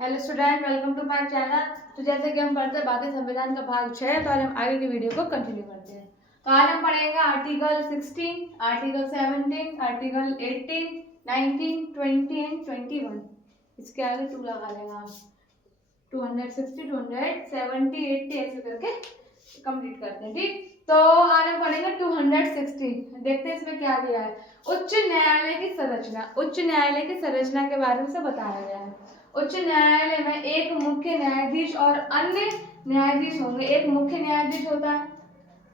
Hello student, welcome to my channel. तो जैसे कि हम पढ़ते हैं बातें संविधान का भाग 6, तो आज हम आगे की वीडियो को कंटिन्यू करते हैं। तो आज हम पढ़ेंगे आर्टिकल 16, आर्टिकल 17, आर्टिकल 18, 19, 20 एंड 21। इसके आगे 2 लगा लेंगे आप। 260, 270, 80 ऐसे करके कंप्लीट करते हैं। ठीक, तो आज हम पढ़ेंगे 260। देखते हैं इसमें क्या दिया है। उच्च न्यायालय की संरचना। उच्च न्यायालय की संरचना के बारे में से बताया गया है। उच्च न्यायालय में एक मुख्य न्यायाधीश और अन्य न्यायाधीश होंगे। एक मुख्य न्यायाधीश होता है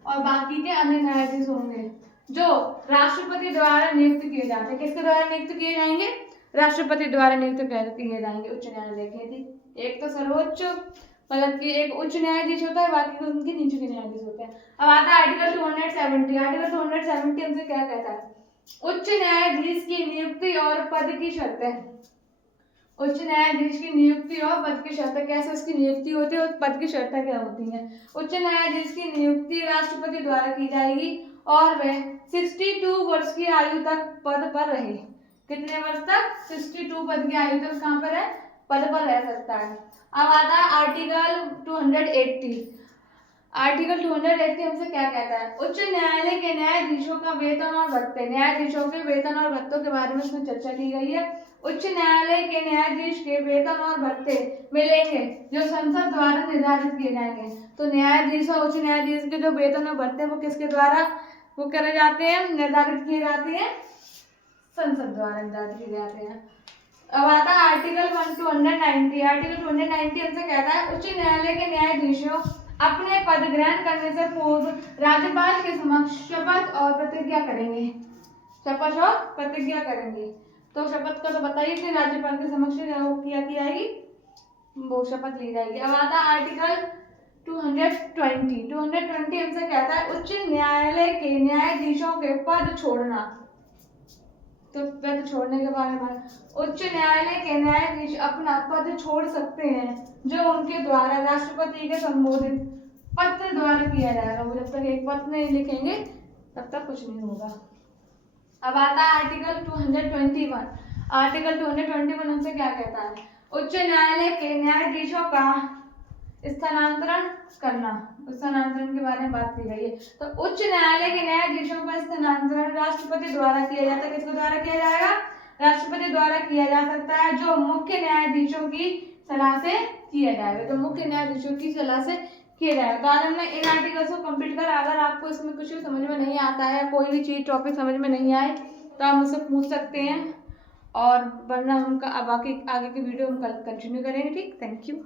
और बाकी के अन्य न्यायाधीश होंगे जो राष्ट्रपति द्वारा नियुक्त किए जाते हैं। किसके द्वारा नियुक्त किए जाएंगे? राष्ट्रपति द्वारा नियुक्त किए जाएंगे उच्च न्यायालय के। एक तो सर्वोच्च मतलब कि एक उच्च न्यायाधीश होता है, बाकी उनके नीचे के न्यायाधीश होते हैं। अब आता है आर्टिकल 270। आर्टिकल 270 हमसे क्या कहता है? उच्च न्यायाधीश की नियुक्ति और पद की शर्तें। उच्च न्यायाधीश की नियुक्ति और पद की शर्तें। कैसे उसकी नियुक्ति होती है और पद की शर्तें क्या होती हैं? उच्च न्यायाधीश की नियुक्ति राष्ट्रपति द्वारा की जाएगी और वह 62 वर्ष की आयु तक पद पर रहे। कितने वर्ष तक? 62 पद की आयु तक कहाँ पर है? पद पर रह सकता है। अब आता है आर्टिकल 280। आर्टिकल 280 हमसे क्या कहता है? उच्च न्यायालय के न्यायाधीशों का वेतन और भत्ते। न्यायाधीशों के वेतन और भत्तों के बारे में इसमें चर्चा की गई है। उच्च न्यायालय के न्यायाधीश के वेतन और भत्ते मिलेंगे जो संसद द्वारा निर्धारित किए जाएंगे। तो न्यायाधीश और उच्च न्यायाधीश के जो वेतन और भत्ते वो किसके द्वारा वो करे जाते हैं? निर्धारित किए जाते हैं, संसद द्वारा निर्धारित किए जाते हैं। अब आता है आर्टिकल 290। आर्टिकल 290 हमसे कहता है उच्च न्यायालय के न्यायाधीशों अपने पद ग्रहण करने से पूर्व राज्यपाल के समक्ष शपथ और प्रतिज्ञा करेंगे। शपथ और प्रतिज्ञा करेंगे। तो शपथ का तो बताइए कि राज्यपाल के समक्ष क्या की जाएगी? वो शपथ ली जाएगी। अब आता है आर्टिकल 220। 220 हमसे कहता है उच्च न्यायालय के न्यायाधीशों के पद छोड़ना। तो पद छोड़ने के बारे में उच्च न्यायालय के न्यायाधीश अपना पद छोड़ सकते हैं जो उनके द्वारा राष्ट्रपति के संबोधित पत्र द्वारा किया जाएगा। वो जब तक एक पत्र नहीं लिखेंगे तब तक कुछ नहीं होगा। अब आता है आर्टिकल 221। आर्टिकल 221 हमसे क्या कहता है? उच्च न्यायालय के न्यायाधीशों का स्थानांतरण करना। स्थानांतरण के बारे में बात की गई है। तो उच्च न्यायालय के न्यायाधीशों का स्थानांतरण राष्ट्रपति द्वारा किया जाता है। किसके द्वारा किया जाएगा? राष्ट्रपति द्वारा किया जा सकता है जो मुख्य न्यायाधीशों की सलाह से किया जाएगा। जो मुख्य न्यायाधीशों की सलाह से किया जाएगा। तो आज हमने इन आर्टिकल्स को कंप्लीट करा। अगर आपको इसमें कुछ समझ में नहीं आता है, कोई भी चीज टॉपिक समझ में नहीं आए तो आप मुझसे पूछ सकते हैं और वरना हम बाकी आगे की वीडियो हम कल कंटिन्यू करेंगे। ठीक, थैंक यू।